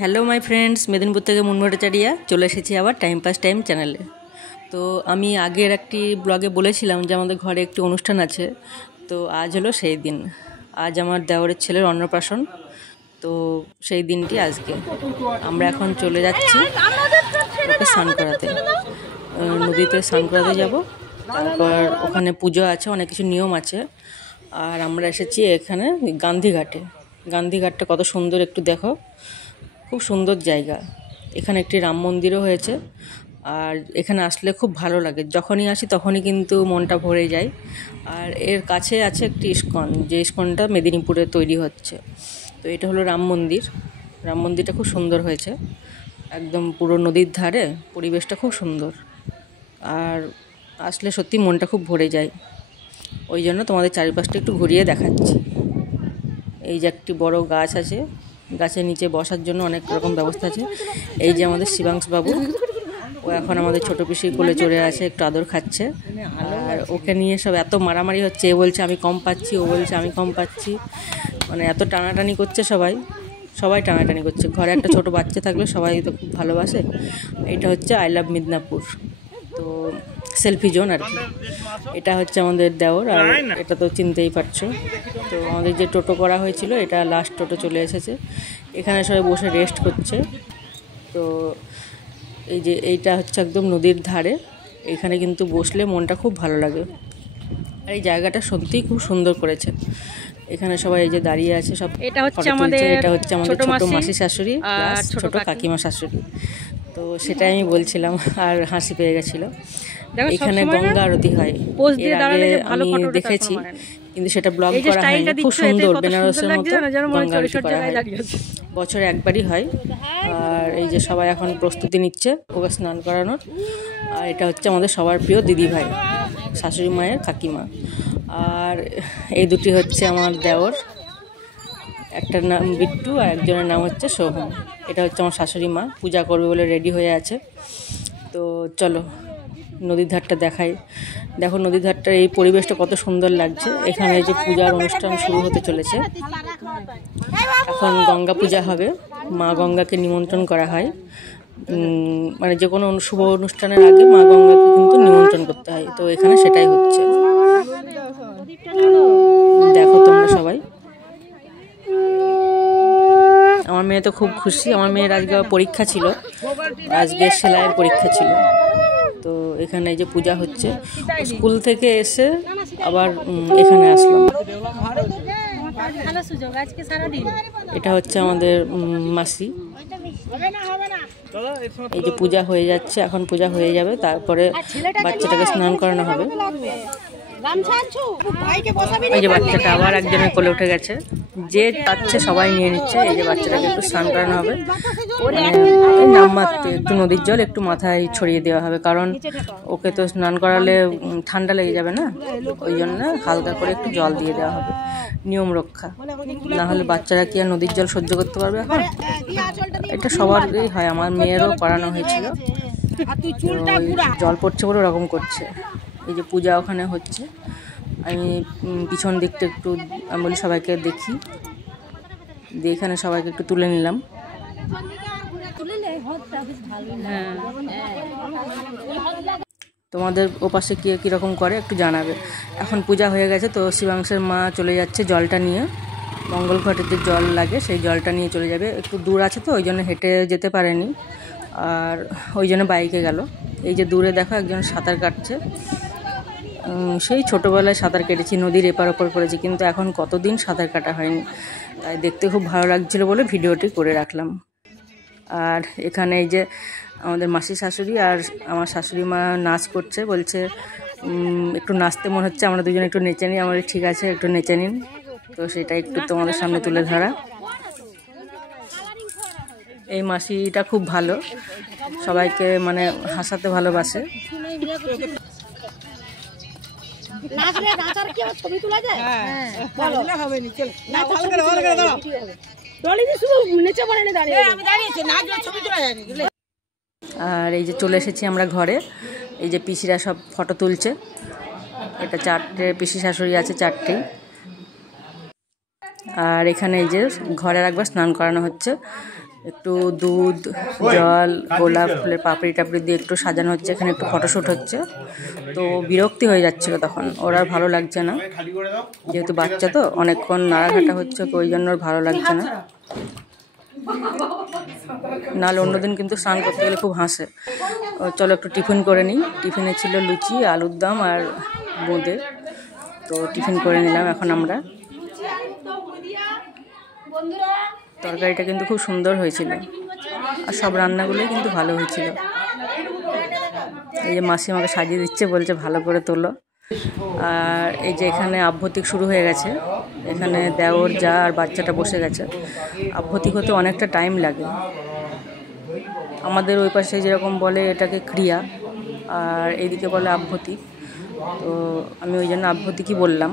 Hello my friends, Medinipur থেকে moon Bhattacharya চলে এসেছি আবার টাইম পাস টাইম চ্যানেলে। তো আমি আগের একটি ব্লগে বলেছিলাম যে আমাদের ঘরে একটি অনুষ্ঠান আছে, তো আজ হলো সেই দিন। আজ আমার দেওরের ছেলের অন্নপ্রাশন, তো সেই দিনটি আজকে। আমরা এখন চলে যাচ্ছি ওকে স্নান করাতে, নদীতে স্নান করাতে যাব। তারপর ওখানে পুজো আছে, অনেক কিছু নিয়ম আছে। আর আমরা এসেছি এখানে গান্ধীঘাটে। গান্ধীঘাটটা কত সুন্দর একটু দেখো, খুব সুন্দর জায়গা। এখানে একটি রাম মন্দিরও হয়েছে, আর এখানে আসলে খুব ভালো লাগে। যখনই আসি তখনই কিন্তু মনটা ভরে যায়। আর এর কাছে আছে একটি ইস্কন, যে ইস্কনটা মেদিনীপুরে তৈরি হচ্ছে। তো এটা হলো রাম মন্দির। রাম মন্দিরটা খুব সুন্দর হয়েছে, একদম পুরো নদীর ধারে, পরিবেশটা খুব সুন্দর। আর আসলে সত্যি মনটা খুব ভরে যায়। ওই জন্য তোমাদের চারিপাশটা একটু ঘুরিয়ে দেখাচ্ছি। এই যে একটি বড় গাছ আছে, গাছের নিচে বসার জন্য অনেক রকম ব্যবস্থা আছে। এই যে আমাদের শিবাংশ বাবু, ও এখন আমাদের ছোটো পিসির কোলে চড়ে আছে, একটু আদর খাচ্ছে। আর ওকে নিয়ে সব এত মারামারি হচ্ছে, এ বলছে আমি কম পাচ্ছি, ও বলছে আমি কম পাচ্ছি। মানে এত টানাটানি করছে, সবাই টানাটানি করছে। ঘরে একটা ছোট বাচ্চা থাকলে সবাই তো খুব ভালোবাসে। এটা হচ্ছে আই লাভ মিদনাপুর, তো সেলফি জোন আর কি। এটা হচ্ছে আমাদের দেওর, আর এটা তো চিনতেই পারছো। তো আমাদের যে টোটো করা হয়েছিল, এটা লাস্ট টোটো চলে এসেছে। এখানে সবাই বসে রেস্ট করছে। তো এই যে এইটা হচ্ছে একদম নদীর ধারে, এখানে কিন্তু বসলে মনটা খুব ভালো লাগে। আর এই জায়গাটা সত্যিই খুব সুন্দর করেছে। এখানে সবাই এই যে দাঁড়িয়ে আছে, সব এটা হচ্ছে আমাদের ছোট মাসি শাশুড়ি আর ছোট কাকিমা শাশুড়ি। তো সেটাই আমি বলছিলাম, আর হাসি পেয়ে গেছিল। এখানে গঙ্গা আরতি হয়, এর আগে আমি দেখেছি, কিন্তু সেটা ব্লগ করা হয়নি। খুব সুন্দর, বেনারসের মতো গঙ্গা আরতি করা হয়, বছরে একবারই হয়। আর এই যে সবাই এখন প্রস্তুতি নিচ্ছে ওকে স্নান করানোর। আর এটা হচ্ছে আমাদের সবার প্রিয় দিদি ভাই, শাশুড়ি মায়ের কাকিমা। আর এই দুটি হচ্ছে আমার দেওর, একটার নাম বিট্টু আর একজনের নাম হচ্ছে সোহম। এটা হচ্ছে আমার শাশুড়ি মা, পূজা করবে বলে রেডি হয়ে আছে। তো চলো নদীর ধারটা দেখাই। দেখো নদীর ধারটার এই পরিবেশটা কত সুন্দর লাগছে। এখানে যে পূজার অনুষ্ঠান শুরু হতে চলেছে, এখন গঙ্গা পূজা হবে। মা গঙ্গাকে নিমন্ত্রণ করা হয়, মানে যে কোনো শুভ অনুষ্ঠানের আগে মা গঙ্গাকে কিন্তু নিমন্ত্রণ করতে হয়। তো এখানে সেটাই হচ্ছে, দেখো তোমরা সবাই। আমার মেয়ে তো খুব খুশি। আমার মেয়ের আজকে পরীক্ষা ছিল, আজকে সেলাইয়ের পরীক্ষা ছিল। তো এখানে এই যে পূজা হচ্ছে, স্কুল থেকে এসে আবার এখানে আসলাম। এটা হচ্ছে আমাদের মাসি। এই যে পূজা হয়ে যাচ্ছে, এখন পূজা হয়ে যাবে, তারপরে বাচ্চাটাকে স্নান করানো হবে। এই যে বাচ্চাটা আবার একজনের কোলে উঠে গেছে, যে পাচ্ছে সবাই নিয়ে নিচ্ছে। এই যে বাচ্চাটাকে একটু স্নান করানো হবে, নামমাত্র একটু নদীর জল একটু মাথায় ছড়িয়ে দেওয়া হবে, কারণ ওকে তো স্নান করালে ঠান্ডা লেগে যাবে না, ওই জন্য হালকা করে একটু জল দিয়ে দেওয়া হবে, নিয়ম রক্ষা। না হলে বাচ্চারা কি আর নদীর জল সহ্য করতে পারবে এখন? এটা সবারই হয়, আমার মেয়েরও করানো হয়েছিল। জল পড়ছে বলে ওরকম করছে। এই যে পূজা ওখানে হচ্ছে, আমি পিছন দিকটা একটু আমি বলি সবাইকে দেখি, দিয়ে এখানে সবাইকে একটু তুলে নিলাম। তোমাদের ওপাশে কে কীরকম করে একটু জানাবে। এখন পূজা হয়ে গেছে, তো শিবাংশের মা চলে যাচ্ছে জলটা নিয়ে। মঙ্গল ঘটেতে জল লাগে, সেই জলটা নিয়ে চলে যাবে। একটু দূর আছে তো ওই জন্য হেঁটে যেতে পারেনি, আর ওই জন্য বাইকে গেল। এই যে দূরে দেখো একজন সাঁতার কাটছে। সেই ছোটোবেলায় সাঁতার কেটেছি, নদীর এপার ওপর করেছি, কিন্তু এখন কতদিন সাঁতার কাটা হয়নি, তাই দেখতে খুব ভালো লাগছিল বলে ভিডিওটি করে রাখলাম। আর এখানে এই যে আমাদের মাসি শাশুড়ি আর আমার শাশুড়ি মা নাচ করছে, বলছে একটু নাচতে মনে হচ্ছে, আমরা দুজনে একটু নেচে নিই। আমার ঠিক আছে, একটু নেচে নিন। তো সেটা একটু তোমাদের সামনে তুলে ধরা। এই মাসিটা খুব ভালো, সবাইকে মানে হাসাতে ভালোবাসে। আর এই যে চলে এসেছি আমরা ঘরে। এই যে পিসিরা সব ফটো তুলছে, এটা 4টে পিসি শাশুড়ি আছে, 4টেই। আর এখানে এই যে ঘরের একবার স্নান করানো হচ্ছে। একটু দুধ, জল, গোলাপ ফুলের পাপড়ি টাপড়ি দিয়ে একটু সাজানো হচ্ছে। এখানে একটু ফটোশ্যুট হচ্ছে। তো বিরক্তি হয়ে যাচ্ছিল তখন, ওর আর ভালো লাগছে না, যেহেতু বাচ্চা তো অনেকক্ষণ নাড়াঘাটা হচ্ছে, ওই জন্য ওর ভালো লাগছে না। নাহলে অন্যদিন কিন্তু স্নান করতে গেলে খুব হাসে। চলো একটু টিফিন করে নিই। টিফিনে ছিল লুচি, আলুর দম আর বোঁদে। তো টিফিন করে নিলাম এখন আমরা। তরকারিটা কিন্তু খুব সুন্দর হয়েছিল, আর সব রান্নাগুলোই কিন্তু ভালো হয়েছিল। এই যে মাসি আমাকে সাজিয়ে দিচ্ছে, বলছে ভালো করে তোলো। আর এই যে এখানে আভ্যতিক শুরু হয়ে গেছে। এখানে দেওর, যা আর বাচ্চাটা বসে গেছে। আভ্যতিক হতে অনেকটা টাইম লাগে। আমাদের ওই পাশে যেরকম বলে এটাকে ক্রিয়া, আর এইদিকে বলে আভ্যতিক। তো আমি ওই জন্য আভ্যতিকই বললাম।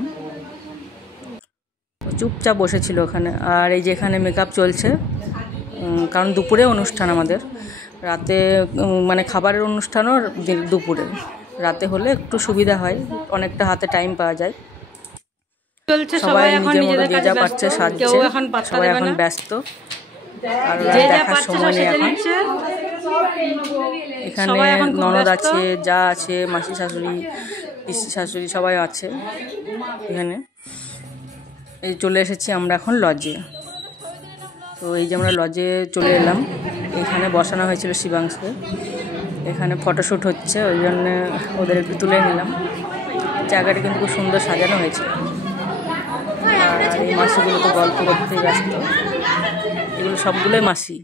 চুপচাপ বসেছিল ওখানে। আর এই যে এখানে মেকআপ চলছে, কারণ দুপুরে অনুষ্ঠান আমাদের। রাতে মানে খাবারের অনুষ্ঠানও দুপুরে, রাতে হলে একটু সুবিধা হয়, অনেকটা হাতে টাইম পাওয়া যায়। সবাই নিজের মতো যে যা পাচ্ছে সাজছে, সবাই এখন ব্যস্ত, আর দেখার সময় নেই এখন। এখানে ননদ আছে, যা আছে, মাসি শাশুড়ি, পিসি শাশুড়ি সবাই আছে এখানে। এই চলে এসেছি আমরা এখন লজে। তো এই যে আমরা লজে চলে এলাম। এখানে বসানো হয়েছিল শিবাংশকে। এখানে ফটোশ্যুট হচ্ছে, ওই জন্য ওদের একটু তুলে নিলাম। জায়গাটা কিন্তু খুব সুন্দর সাজানো হয়েছে। আর এই মাসিগুলো তো গল্প করতেই ব্যস্ত। এগুলো সবগুলোই মাসি।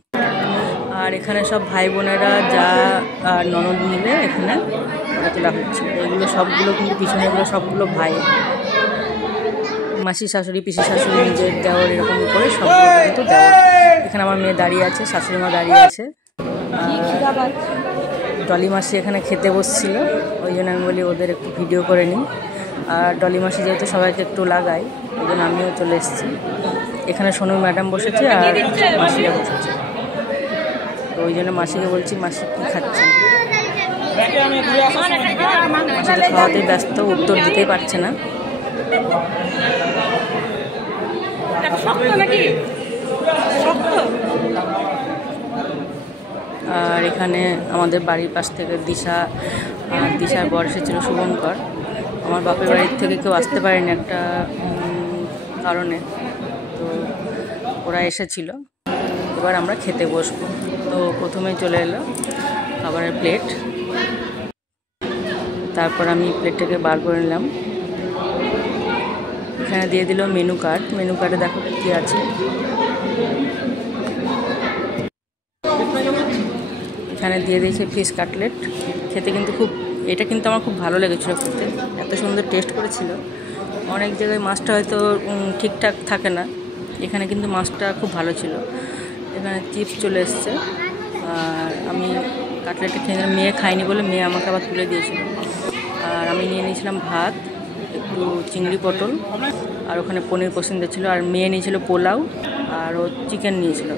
আর এখানে সব ভাই বোনেরা, যা আর ননদ মিলে এখানে ফটো তোলা হচ্ছে। এগুলো সবগুলো কিন্তু পিছনে, এগুলো সবগুলো ভাই। মাসি শাশুড়ি, পিসি শাশুড়ি, নিজের দেওয়ার, এরকম করে সবগুলো কিন্তু দেওয়ার। এখানে আমার মেয়ে দাঁড়িয়ে আছে, শাশুড়ি মা দাঁড়িয়ে আছে। ডলি মাসি এখানে খেতে বসছিল, ওই জন্য আমি বলি ওদের একটু ভিডিও করে নিই। আর ডলি মাসি যেহেতু সবাইকে একটু লাগাই, ওই জন্য আমিও চলে এসেছি। এখানে সোনু ম্যাডাম বসেছে আর মাসিরা বসেছে। তো ওই জন্য মাসিকে বলছি, মাসি কী খাচ্ছেন। মাসি তো খাওয়াতেই ব্যস্ত, উত্তর দিতেই পারছে না। আর এখানে আমাদের বাড়ির পাশ থেকে দিশা আর দিশার বর এসেছিল শুভঙ্কর। আমার বাপের বাড়ির থেকে কেউ আসতে পারেনি একটা কারণে, তো ওরা এসেছিল। এবার আমরা খেতে বসবো। তো প্রথমেই চলে এলো খাবারের প্লেট। তারপর আমি প্লেটটাকে বার করে নিলাম। এখানে দিয়ে দিল মেনু কার্ড। মেনু কার্ডে দেখো কী আছে। এখানে দিয়ে দিয়েছে ফিশ কাটলেট। খেতে কিন্তু এটা কিন্তু আমার খুব ভালো লেগেছিলো খেতে, এত সুন্দর টেস্ট করেছিল। অনেক জায়গায় মাছটা হয়তো ঠিকঠাক থাকে না, এখানে কিন্তু মাছটা খুব ভালো ছিল। এখানে চিপস চলে এসছে। আর আমি কাটলেটটা খেয়ে মেয়ে খাইনি বলে মেয়ে আমাকে আবার তুলে দিয়েছিল। আর আমি নিয়ে নিয়েছিলাম ভাত, একটু চিংড়ি পটল, আর ওখানে পনির পছন্দ ছিল। আর মেয়ে নিয়েছিল পোলাও, আর ও চিকেন নিয়েছিল।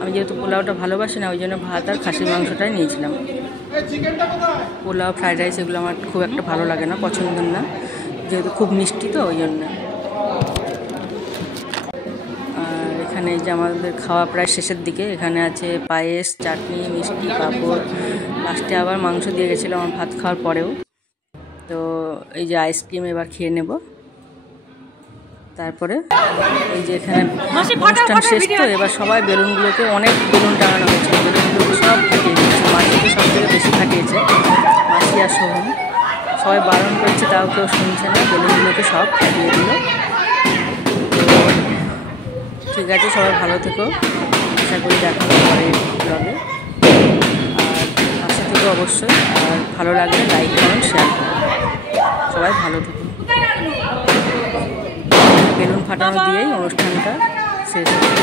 আমি যেহেতু পোলাওটা ভালোবাসি না, ওই জন্য ভাত আর খাসির মাংসটাই নিয়েছিলাম। পোলাও, ফ্রাইড রাইস এগুলো আমার খুব একটা ভালো লাগে না, পছন্দের না, যেহেতু খুব মিষ্টি তো ওই জন্য। আর এখানে যে আমাদের খাওয়া প্রায় শেষের দিকে। এখানে আছে পায়েস, চাটনি, মিষ্টি, পাঁপড়, লাস্টে আবার মাংস দিয়ে গেছিলো আমার ভাত খাওয়ার পরেও। তো এই যে আইসক্রিম এবার খেয়ে নেব। তারপরে এই যে এখানে অনুষ্ঠান শেষ তো, এবার সবাই বেলুনগুলোকে, অনেক বেলুন টাঙানো হয়েছে, বেলুনগুলোকে সব ফাটিয়ে দিচ্ছে। মাসিকে সব থেকে বেশি ফাটিয়েছে, মাসি আর সোহম। সবাই বারণ করছে, তাও কেউ শুনছে না, বেলুনগুলোকে সব ফাটিয়ে দিল। ঠিক আছে, সবাই ভালো থেকো, আশা করি দেখা পরে ব্লগে। আর পাশে থেকো অবশ্যই, আর ভালো লাগলে লাইক কমেন্ট শেয়ার করো। সবাই ভালো থেকো। বেলুন ফাটানো দিয়েই অনুষ্ঠানটা শেষ হচ্ছে।